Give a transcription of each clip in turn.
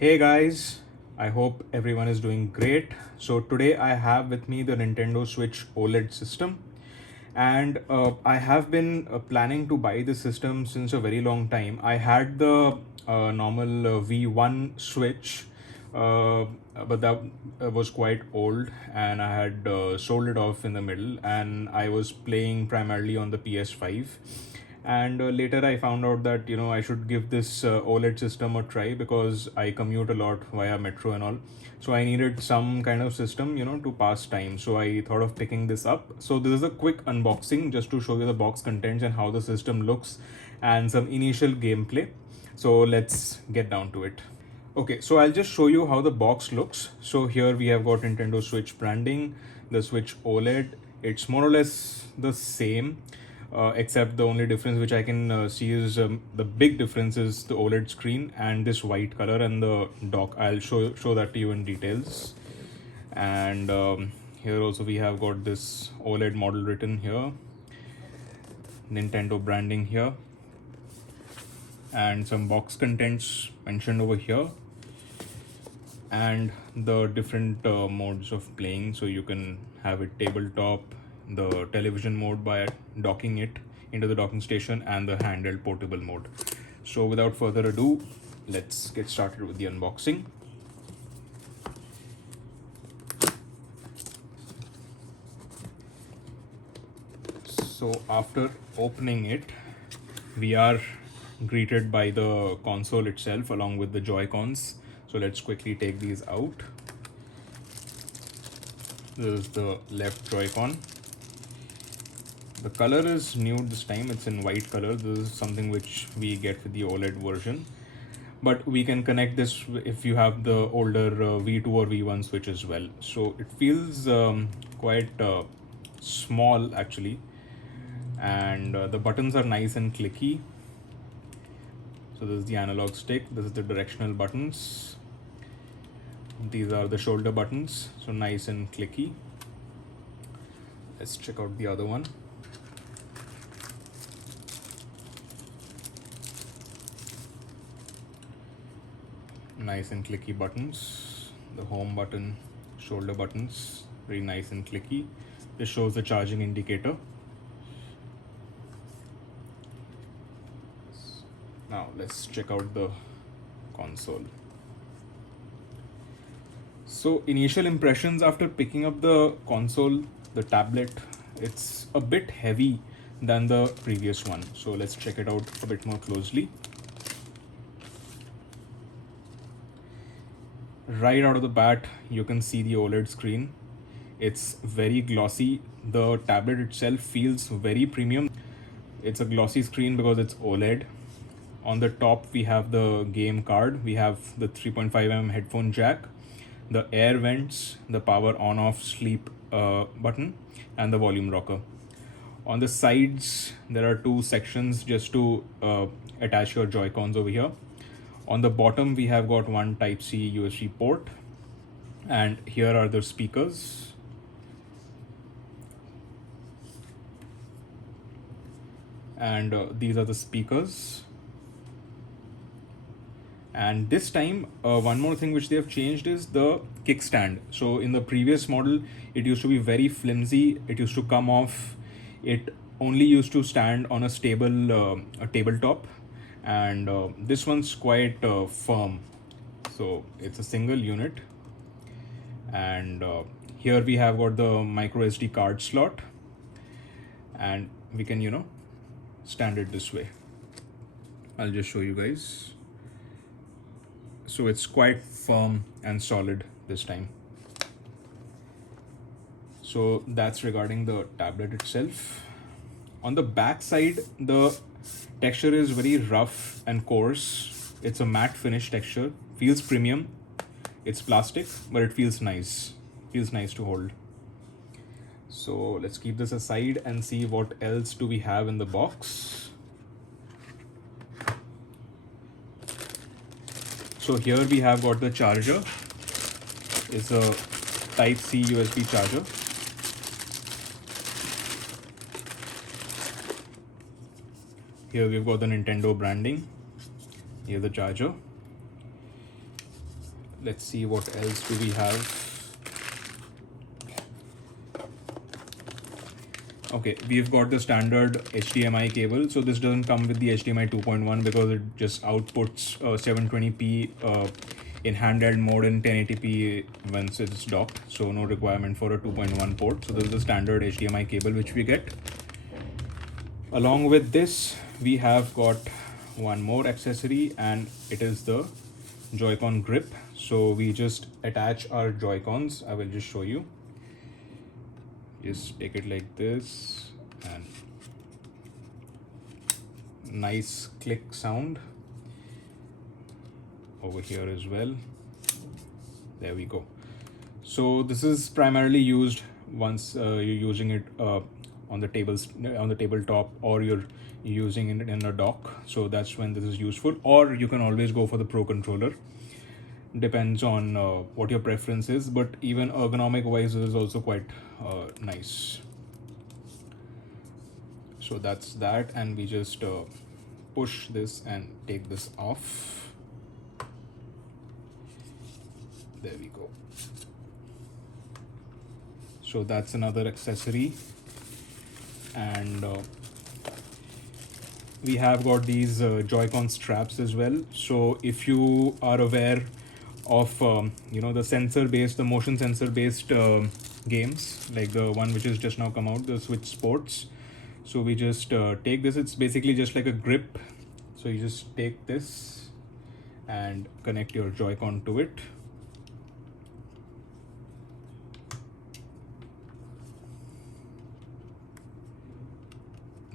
Hey guys, I hope everyone is doing great. So today I have with me the Nintendo Switch OLED system, and I have been planning to buy this system since a very long time. I had the normal V1 Switch, uh, but that was quite old, and I had sold it off in the middle, and I was playing primarily on the PS5. And later I found out that I should give this OLED system a try because I commute a lot via metro and all, so I needed some kind of system to pass time. So I thought of picking this up. So this is a quick unboxing just to show you the box contents and how the system looks and some initial gameplay. So let's get down to it. Okay, so I'll just show you how the box looks. So here we have got Nintendo Switch branding, the Switch OLED. It's more or less the same, except the only difference which I can see is the big difference is the OLED screen and this white color and the dock. I'll show that to you in details. And here also we have got this OLED model written here, Nintendo branding here, and some box contents mentioned over here, and the different modes of playing. So you can have it tabletop, the television mode by docking it into the docking station, and the handheld portable mode. So without further ado, let's get started with the unboxing. So after opening it, we are greeted by the console itself along with the Joy-Cons. So let's quickly take these out. This is the left Joy-Con. The color is new this time, it's in white color. This is something which we get with the OLED version. But we can connect this if you have the older V2 or V1 Switch as well. So it feels quite small actually. And the buttons are nice and clicky. So this is the analog stick, this is the directional buttons. These are the shoulder buttons, so nice and clicky. Let's check out the other one. Nice and clicky buttons. The home button, shoulder buttons, very nice and clicky. This shows the charging indicator. Now let's check out the console. So initial impressions after picking up the console, the tablet, it's a bit heavy than the previous one. So let's check it out a bit more closely. Right out of the bat, you can see the OLED screen. It's very glossy. The tablet itself feels very premium. It's a glossy screen because it's OLED. On the top, we have the game card. We have the 3.5mm headphone jack, the air vents, the power on off sleep button, and the volume rocker. On the sides, there are two sections just to attach your Joy-Cons over here. On the bottom, we have got one Type-C USB port, and here are the speakers. And these are the speakers. And this time, one more thing which they have changed is the kickstand. So in the previous model, it used to be very flimsy. It used to come off. It only used to stand on a stable a tabletop, and this one's quite firm. So it's a single unit, and here we have got the micro SD card slot, and we can stand it this way. I'll just show you guys. So it's quite firm and solid this time. So that's regarding the tablet itself. On the back side, the texture is very rough and coarse. It's a matte finish texture, feels premium. It's plastic, but it feels nice. Feels nice to hold. So let's keep this aside and see what else do we have in the box. So here we have got the charger. It's a Type-C USB charger. Here we've got the Nintendo branding. Here's the charger. Let's see what else do we have. Okay, we've got the standard HDMI cable. So this doesn't come with the HDMI 2.1 because it just outputs 720p in handheld mode in 1080p once it's docked. So no requirement for a 2.1 port. So this is the standard HDMI cable which we get. Along with this, we have got one more accessory, and it is the Joy-Con grip. So we just attach our Joy-Cons. I will just show you. Just take it like this, and nice click sound over here as well. There we go. So this is primarily used once you're using it on the tabletop, or you're using it in a dock. So that's when this is useful. Or you can always go for the Pro controller. Depends on what your preference is, but even ergonomic wise, it is also quite nice. So that's that, and we just push this and take this off. There we go. So that's another accessory, and we have got these Joy-Con straps as well. So if you are aware of the motion sensor based games, like the one which has just now come out, the Switch Sports. So we just take this. It's basically just like a grip. So you just take this and connect your Joy-Con to it.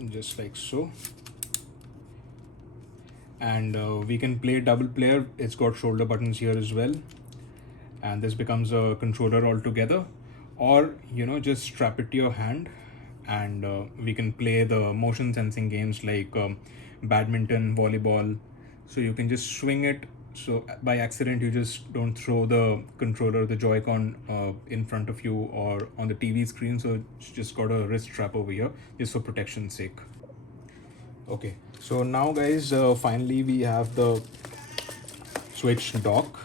Just like so. And we can play double player. It's got shoulder buttons here as well, and this becomes a controller altogether. Or just strap it to your hand, and we can play the motion sensing games like badminton, volleyball. So you can just swing it, so by accident you just don't throw the controller, the Joy-Con in front of you or on the TV screen. So it's just got a wrist strap over here just for protection's sake. Okay, so now guys, finally we have the Switch dock.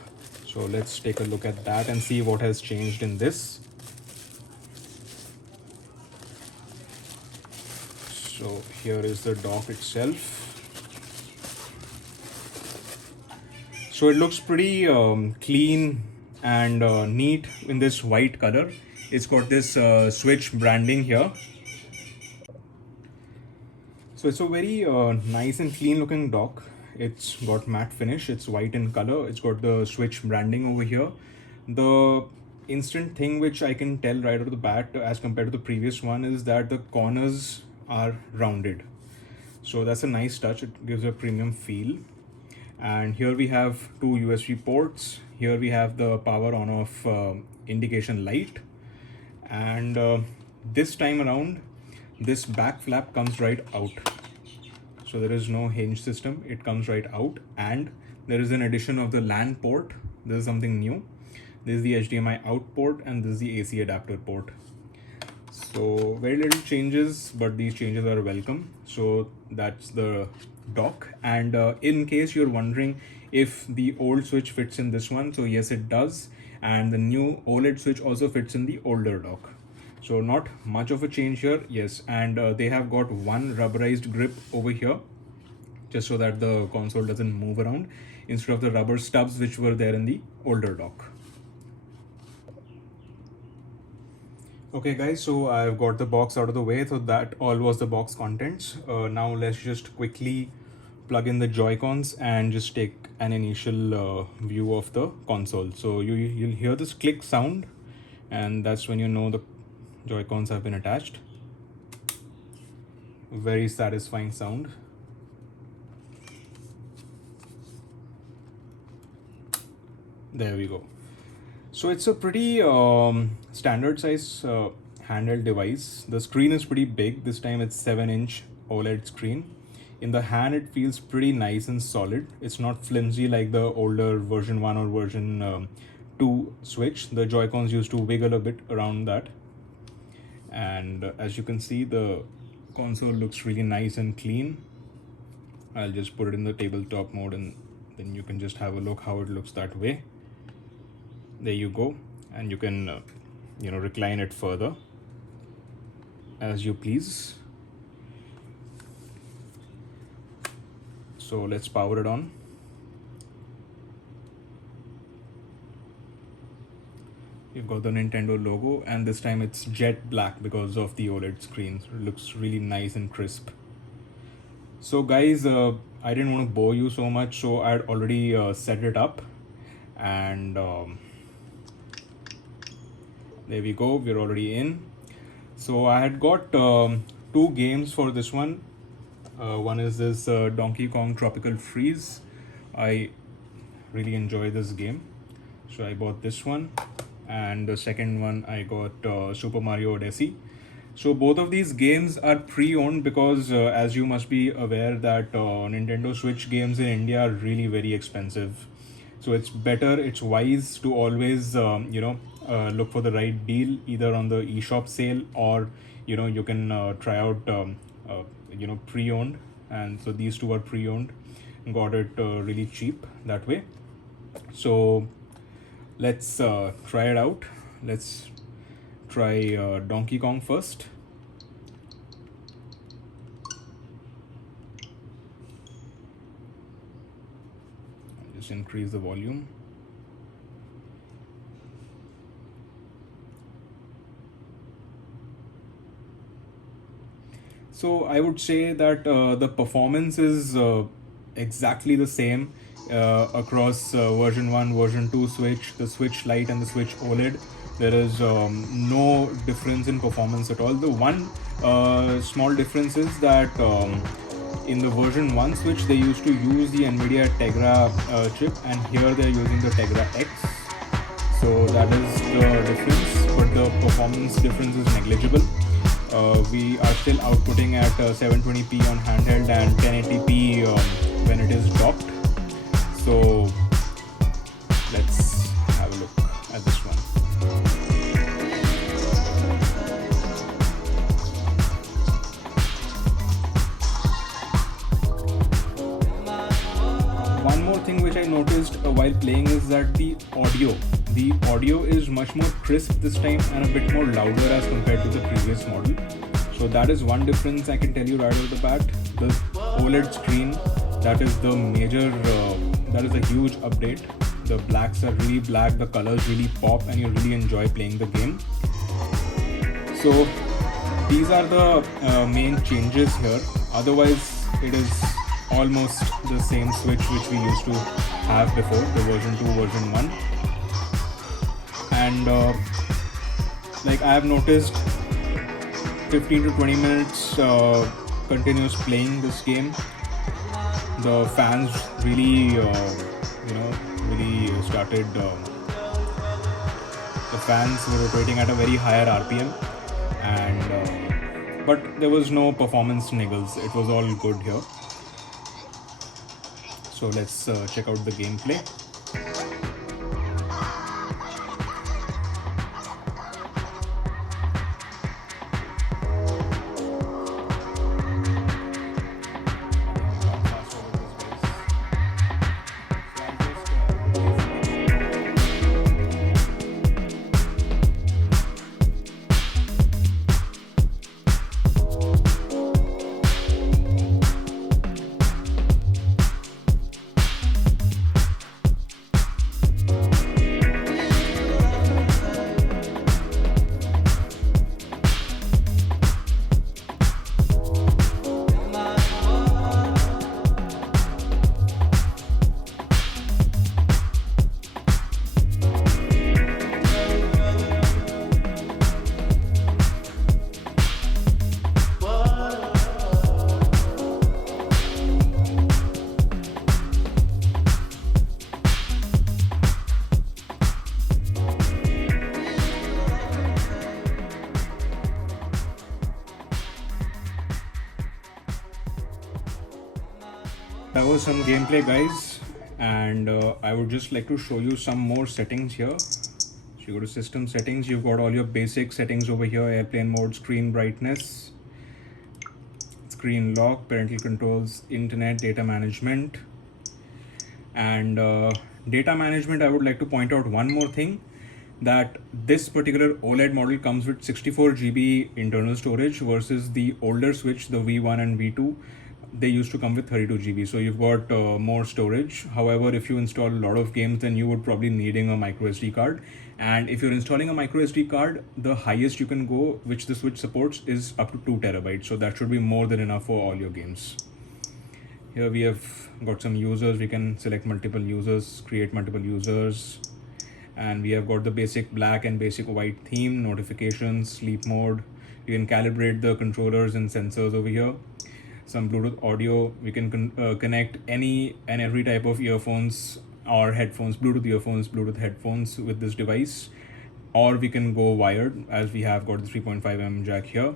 So let's take a look at that and see what has changed in this. So here is the dock itself. So it looks pretty clean and neat in this white color. It's got this Switch branding here. So it's a very nice and clean looking dock. It's got matte finish. It's white in color. It's got the Switch branding over here. The instant thing which I can tell right out of the bat as compared to the previous one is that the corners are rounded. So that's a nice touch. It gives a premium feel. And here we have two USB ports. Here we have the power on off indication light. And this time around, this back flap comes right out. So there is no hinge system. It comes right out. And there is an addition of the LAN port. This is something new. This is the HDMI out port, and this is the AC adapter port. So very little changes, but these changes are welcome. So that's the dock. And in case you're wondering if the old Switch fits in this one, so yes, it does. And the new OLED Switch also fits in the older dock. So not much of a change here, yes. And they have got one rubberized grip over here, just so that the console doesn't move around, instead of the rubber stubs which were there in the older dock. Okay guys, so I've got the box out of the way. So that all was the box contents. Now let's just quickly plug in the Joy-Cons and just take an initial view of the console. So you'll hear this click sound, and that's when you know the Joy-Cons have been attached. Very satisfying sound. There we go. So it's a pretty standard size handheld device. The screen is pretty big. This time it's 7-inch OLED screen. In the hand, it feels pretty nice and solid. It's not flimsy like the older version 1 or version 2 Switch. The Joy-Cons used to wiggle a bit around that. And as you can see, the console looks really nice and clean. I'll just put it in the tabletop mode, and then you can just have a look how it looks that way. There you go, and you can recline it further as you please. So let's power it on. You've got the Nintendo logo, and this time it's jet black because of the OLED screen. So it looks really nice and crisp. So guys, I didn't want to bore you so much, so I had already set it up, and there we go, we're already in. So I had got two games for this one. One is this Donkey Kong Tropical Freeze. I really enjoy this game, so I bought this one, and the second one I got Super Mario Odyssey. So both of these games are pre-owned because as you must be aware that Nintendo Switch games in India are really very expensive. So it's wise to always look for the right deal either on the eShop sale, or you can try out pre-owned. And so these two are pre-owned, got it really cheap that way. So let's try it out. Let's try Donkey Kong first. Just increase the volume. So I would say that the performance is exactly the same across version 1, version 2 Switch, the Switch Lite and the Switch OLED. There is no difference in performance at all. The one small difference is that in the version 1 Switch they used to use the Nvidia Tegra chip, and here they are using the Tegra X. So that is the difference, but the performance difference is negligible. We are still outputting at 720p on handheld and 1080p when it is docked. So let's have a look at this one. One more thing which I noticed while playing is that the audio is much more crisp this time and a bit more louder as compared to the previous model. So that is one difference I can tell you right off the bat. The OLED screen, that is the major, that is a huge update. The blacks are really black, the colors really pop, and you really enjoy playing the game. So these are the main changes here. Otherwise, it is almost the same Switch which we used to have before, the version 2, version 1. And like I have noticed 15 to 20 minutes continuous playing this game, the fans really really started the fans were rotating at a very higher RPM, and but there was no performance niggles. It was all good here. So let's check out the gameplay. That was some gameplay, guys, and I would just like to show you some more settings here. So you go to system settings, you've got all your basic settings over here: airplane mode, screen brightness, screen lock, parental controls, internet, data management, and Data management, I would like to point out one more thing, that this particular OLED model comes with 64 GB internal storage versus the older Switch, the V1 and V2, they used to come with 32 GB. So you've got more storage. However, if you install a lot of games, then you would probably needing a micro SD card. And if you're installing a micro SD card, the highest you can go, which the Switch supports, is up to 2 terabytes. So that should be more than enough for all your games. Here we have got some users. We can select multiple users, create multiple users, and we have got the basic black and basic white theme, notifications, sleep mode. You can calibrate the controllers and sensors over here. Some Bluetooth audio. We can connect any and every type of earphones or headphones, Bluetooth earphones, Bluetooth headphones with this device, or we can go wired, as we have got the 3.5mm jack here.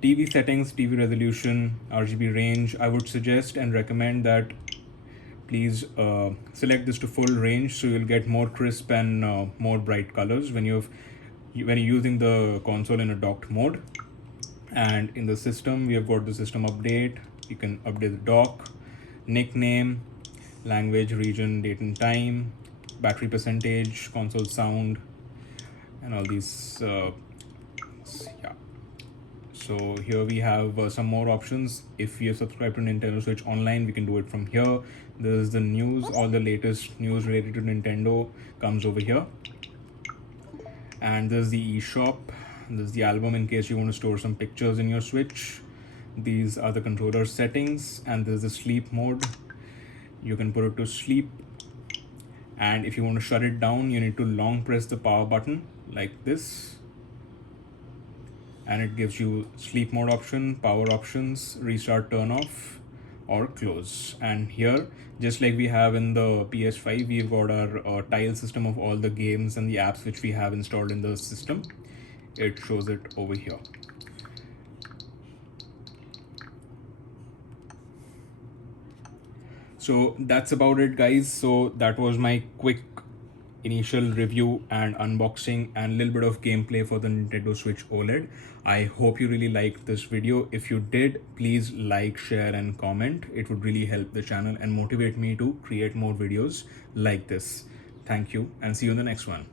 TV settings, TV resolution, RGB range. I would suggest and recommend that please select this to full range, so you'll get more crisp and more bright colors when you're using the console in a docked mode. And in the system, we have got the system update. You can update the dock, nickname, language, region, date and time, battery percentage, console sound, and all these. Yeah. So here we have some more options. If you subscribe to Nintendo Switch Online, we can do it from here. There's the news, all the latest news related to Nintendo comes over here. And there's the eShop. There's the album in case you want to store some pictures in your Switch. These are the controller settings, and there's the sleep mode. You can put it to sleep. And if you want to shut it down, you need to long press the power button like this. And it gives you sleep mode option, power options, restart, turn off, or close. And here, just like we have in the PS5, we've got our tile system of all the games and the apps which we have installed in the system. It shows it over here. So that's about it, guys. So that was my quick initial review and unboxing and a little bit of gameplay for the Nintendo Switch OLED. I hope you really liked this video. If you did, please like, share, and comment. It would really help the channel and motivate me to create more videos like this. Thank you, and see you in the next one.